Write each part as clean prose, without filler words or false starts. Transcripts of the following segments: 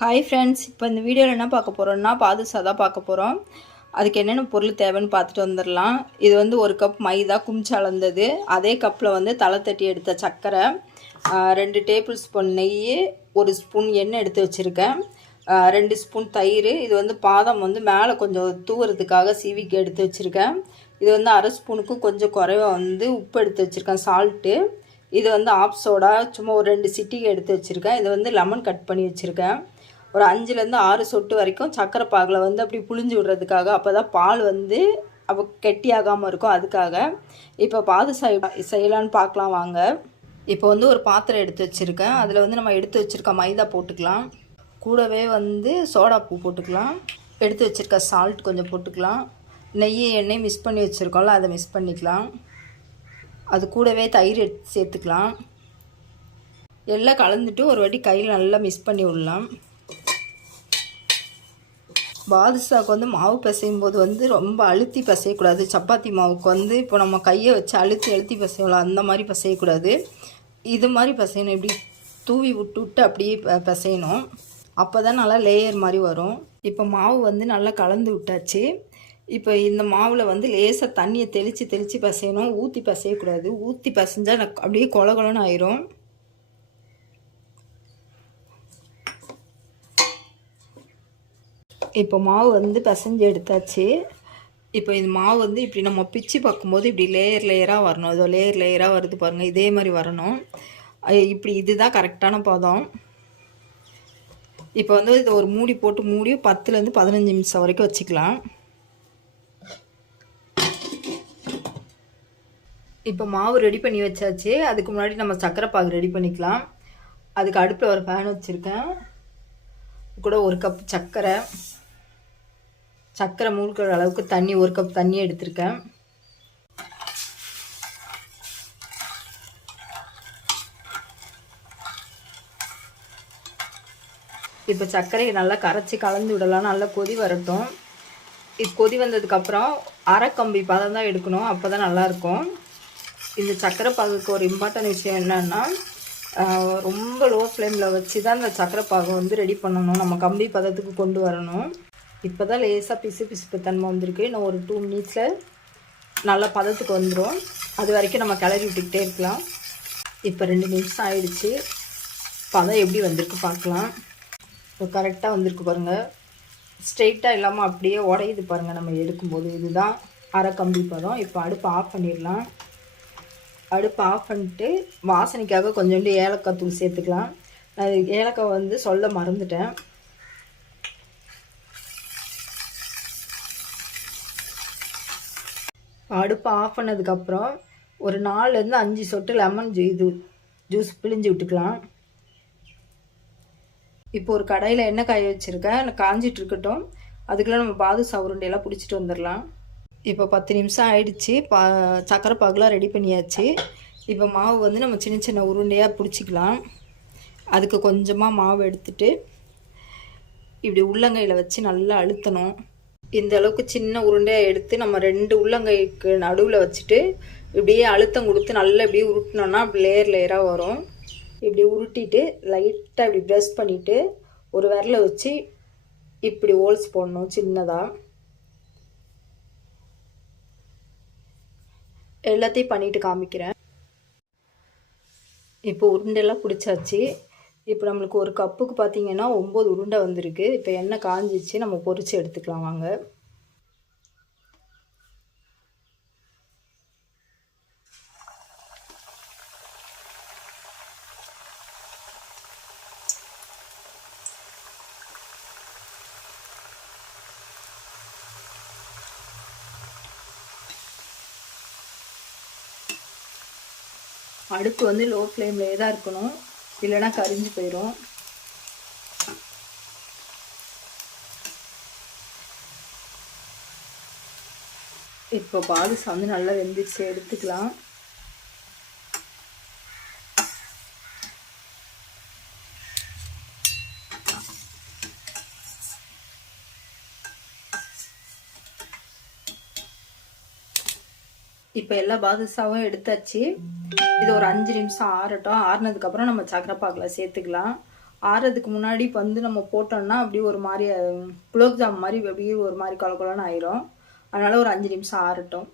Hi friends, இப்போ இந்த வீடியோவில் என்ன பார்க்க போகிறோம்னா பாதுஷா தான் பார்க்க போகிறோம். அதுக்கு என்னென்ன பொருள் தேவைன்னு பார்த்துட்டு வந்துடலாம். இது வந்து 1 கப் மைதா குமிச்சு அளந்தது, அதே கப்பில் வந்து தலை தட்டி எடுத்த சர்க்கரை, 2 டேபிள் ஸ்பூன் நெய், 1 ஸ்பூன் எண்ணெய் எடுத்து வச்சுருக்கேன், 2 ஸ்பூன் தயிர். இது வந்து பாதாம் வந்து மேலே கொஞ்சம் தூவுறதுக்காக சீவிக்கு எடுத்து வச்சுருக்கேன். இது வந்து அரை ஸ்பூனுக்கும் கொஞ்சம் குறைவாக வந்து உப்பு எடுத்து வச்சுருக்கேன், சால்ட்டு. இது வந்து ஆப் சோடா சும்மா ஒரு 2 சிட்டிகை எடுத்து வச்சுருக்கேன். இது வந்து லெமன் கட் பண்ணி வச்சுருக்கேன். ஒரு 5லேருந்து 6 சொட்டு வரைக்கும் சர்க்கரை பாகில் வந்து அப்படி புழிஞ்சு விடுறதுக்காக, அப்போ தான் பால் வந்து அப்போ கெட்டியாகாமல் இருக்கும், அதுக்காக. இப்போ பாதுஷா செய்யலான்னு பார்க்கலாம் வாங்க. இப்போ வந்து ஒரு பாத்திரம் எடுத்து வச்சுருக்கேன். அதில் வந்து நம்ம எடுத்து வச்சுருக்க மைதா போட்டுக்கலாம். கூடவே வந்து சோடாப்பூ போட்டுக்கலாம். எடுத்து வச்சுருக்க சால்ட் கொஞ்சம் போட்டுக்கலாம். நெய் எண்ணெய் மிக்ஸ் பண்ணி வச்சுருக்கோம்ல, அதை மிக்ஸ் பண்ணிக்கலாம். அது கூடவே தயிர் எடுத்து சேர்த்துக்கலாம். எல்லாம் கலந்துட்டு ஒரு வாட்டி கையில் நல்லா மிக்ஸ் பண்ணி விடலாம். பாதுஷாவுக்கு வந்து மாவு பிசையும் போது வந்து ரொம்ப அழுத்தி பிசையக்கூடாது. சப்பாத்தி மாவுக்கு வந்து இப்போ நம்ம கையை வச்சு அழுத்தி பிசையலாம், அந்த மாதிரி பிசையக்கூடாது. இது மாதிரி பிசையணும். இப்படி தூவி விட்டு அப்படியே பிசையணும். அப்போ தான் நல்லா லேயர் மாதிரி வரும். இப்போ மாவு வந்து நல்லா கலந்து விட்டாச்சு. இப்போ இந்த மாவில் வந்து லேசாக தண்ணியை தெளித்து பிசையணும். ஊற்றி பிசையக்கூடாது. ஊற்றி பிசைஞ்சால் அப்படியே கொலன்னு ஆயிரும். இப்போ மாவு வந்து பிசைஞ்சு எடுத்தாச்சு. இப்போ இந்த மாவு வந்து இப்படி நம்ம பிச்சு பார்க்கும்போது இப்படி லேயராக வரணும். அதோ லேயராக வருது பாருங்கள், இதே மாதிரி வரணும். இப்படி இதுதான் கரெக்டான பதம். இப்போ வந்து இதை ஒரு மூடி போட்டு மூடி 10லேருந்து 15 நிமிஷம் வரைக்கும் வச்சுக்கலாம். இப்போ மாவு ரெடி பண்ணி வச்சாச்சு. அதுக்கு முன்னாடி நம்ம சர்க்கரை பாகு ரெடி பண்ணிக்கலாம். அதுக்கு அடுப்பில் ஒரு பேன் வச்சுருக்கேன். கூட 1 கப் சர்க்கரை மூழ்கிற அளவுக்கு தண்ணி, 1 கப் தண்ணி எடுத்திருக்கேன். இப்போ சர்க்கரையை நல்லா கரைச்சி கலந்து விடலாம். நல்லா கொதி வரட்டும். இது கொதி வந்ததுக்கப்புறம் அரை கம்பி பதம் தான் எடுக்கணும், அப்போ தான் நல்லாயிருக்கும். இந்த சர்க்கரை பாகுக்கு ஒரு இம்பார்ட்டன்ட் விஷயம் என்னென்னா, ரொம்ப லோ ஃப்ளேமில் வச்சு தான் இந்த சர்க்கரை பாகு வந்து ரெடி பண்ணணும். நம்ம கம்பி பதத்துக்கு கொண்டு வரணும். இப்போ தான் லேசாக பிசுப்பு தன்மை வந்திருக்கு. இன்னும் ஒரு 2 மினிட்ஸில் நல்லா பதத்துக்கு வந்துடும். அது வரைக்கும் நம்ம கிளறி விட்டுக்கிட்டே இருக்கலாம். இப்போ 2 நிமிஷம் ஆயிடுச்சு. பதம் எப்படி வந்திருக்கு பார்க்கலாம். இப்போ கரெக்டாக வந்திருக்கு பாருங்கள். ஸ்ட்ரெயிட்டாக இல்லாமல் அப்படியே உடையுது பாருங்கள் நம்ம எடுக்கும்போது. இதுதான் அரை கம்பி பதம். இப்போ அடுப்பு ஆஃப் பண்ணிடலாம். அடுப்பு ஆஃப் பண்ணிட்டு வாசனைக்காக கொஞ்சோண்டு ஏலக்காய் தூள் சேர்த்துக்கலாம். நான் ஏலக்காய் வந்து சொல்ல மறந்துட்டேன். அடுப்பு ஆஃப் பண்ணதுக்கப்புறம் ஒரு 4லேருந்து 5 சொட்டு லெமன் ஜூஸ் பிழிஞ்சு விட்டுக்கலாம். இப்போ ஒரு கடாயில் எண்ணெய் காய வச்சுருக்கேன், காஞ்சிட்டு இருக்கட்டும். அதுக்குள்ளே நம்ம பாதுஷா உருண்டையெல்லாம் பிடிச்சிட்டு வந்துடலாம். இப்போ 10 நிமிஷம் ஆயிடுச்சு. சர்க்கரை பாகுலாம் ரெடி பண்ணியாச்சு. இப்போ மாவு வந்து நம்ம சின்ன உருண்டையாக பிடிச்சிக்கலாம். அதுக்கு கொஞ்சமாக மாவு எடுத்துட்டு இப்படி உள்ளங்கையில் வச்சு நல்லா அழுத்தணும். இந்த அளவுக்கு சின்ன உருண்டையாக எடுத்து நம்ம 2 உள்ளங்கைக்கு நடுவில் வச்சுட்டு இப்படியே அழுத்தம் கொடுத்து நல்லா இப்படியே உருட்டினோன்னா அப்படி லேயராக வரும். இப்படி உருட்டிட்டு லைட்டாக இப்படி ப்ரெஸ் பண்ணிவிட்டு ஒரு விரலை வச்சு இப்படி ஹோல்ஸ் போடணும் சின்னதாக. எல்லாத்தையும் பண்ணிட்டு காமிக்கிறேன். இப்போ உருண்டையெல்லாம் பிடிச்சாச்சு. இப்போ நம்மளுக்கு ஒரு கப்புக்கு பார்த்தீங்கன்னா 9 உருண்டை வந்திருக்கு. இப்போ எண்ணெய் காஞ்சிச்சு, நம்ம பொரித்து எடுத்துக்கலாம் வாங்க. அடுப்பு வந்து லோ ஃப்ளேம்லேயே தான் இருக்கணும், இல்லைன்னா கரிஞ்சு போயிடும். இப்போ பாதுஷா வந்து நல்லா வெந்துச்சு, எடுத்துக்கலாம். இப்போ எல்லா பாதுஷாவும் எடுத்தாச்சு. இது ஒரு 5 நிமிஷம் ஆறட்டும். ஆறுனதுக்கப்புறம் நம்ம சர்க்கரை பாகில் சேர்த்துக்கலாம். ஆறதுக்கு முன்னாடி இப்போ வந்து நம்ம போட்டோம்னா அப்படியே ஒரு மாதிரி குலோப்ஜாம் மாதிரி அப்படியே ஒரு மாதிரி கொலன்னு ஆயிரும். அதனால் ஒரு 5 நிமிஷம் ஆறட்டும்.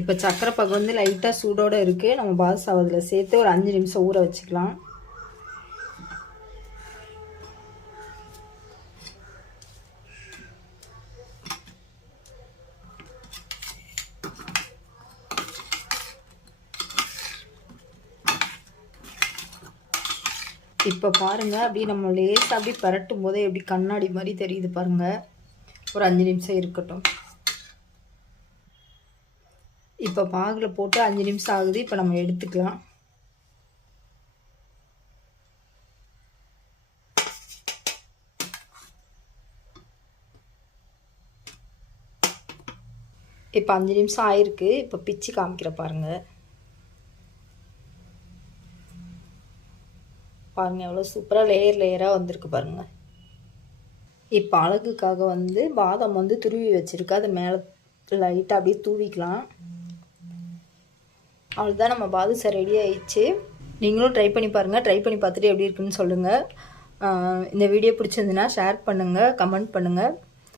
இப்போ சக்கரை பாகு வந்து லைட்டாக சூடோடு இருக்குது. நம்ம பாதுஷாவை அதில் சேர்த்து ஒரு 5 நிமிஷம் ஊற வச்சுக்கலாம். இப்போ பாருங்கள், அப்படியே நம்ம லேசாக அப்படி பரட்டும் போதே எப்படி கண்ணாடி மாதிரி தெரியுது பாருங்கள். ஒரு 5 நிமிஷம் இருக்கட்டும். இப்போ பாகில் போட்டு 5 நிமிஷம் ஆகுது. இப்போ நம்ம எடுத்துக்கலாம். இப்போ 5 நிமிஷம் ஆயிருக்கு. இப்போ பிச்சு காமிக்கிற பாருங்கள். பாருங்கள் எவ்வளோ சூப்பராக லேயராக வந்திருக்கு பாருங்கள். இப்போ அழகுக்காக வந்து பாதாம் வந்து துருவி வச்சுருக்கு. அது மேலே லைட்டாக அப்படியே தூவிக்கலாம். அவ்வளோதான், நம்ம பாதுஷா ரெடி ஆயிடுச்சு. நீங்களும் ட்ரை பண்ணி பாருங்கள். ட்ரை பண்ணி பார்த்துட்டு எப்படி இருக்குன்னு சொல்லுங்கள். இந்த வீடியோ பிடிச்சிருந்துன்னா ஷேர் பண்ணுங்கள், கமெண்ட் பண்ணுங்கள்.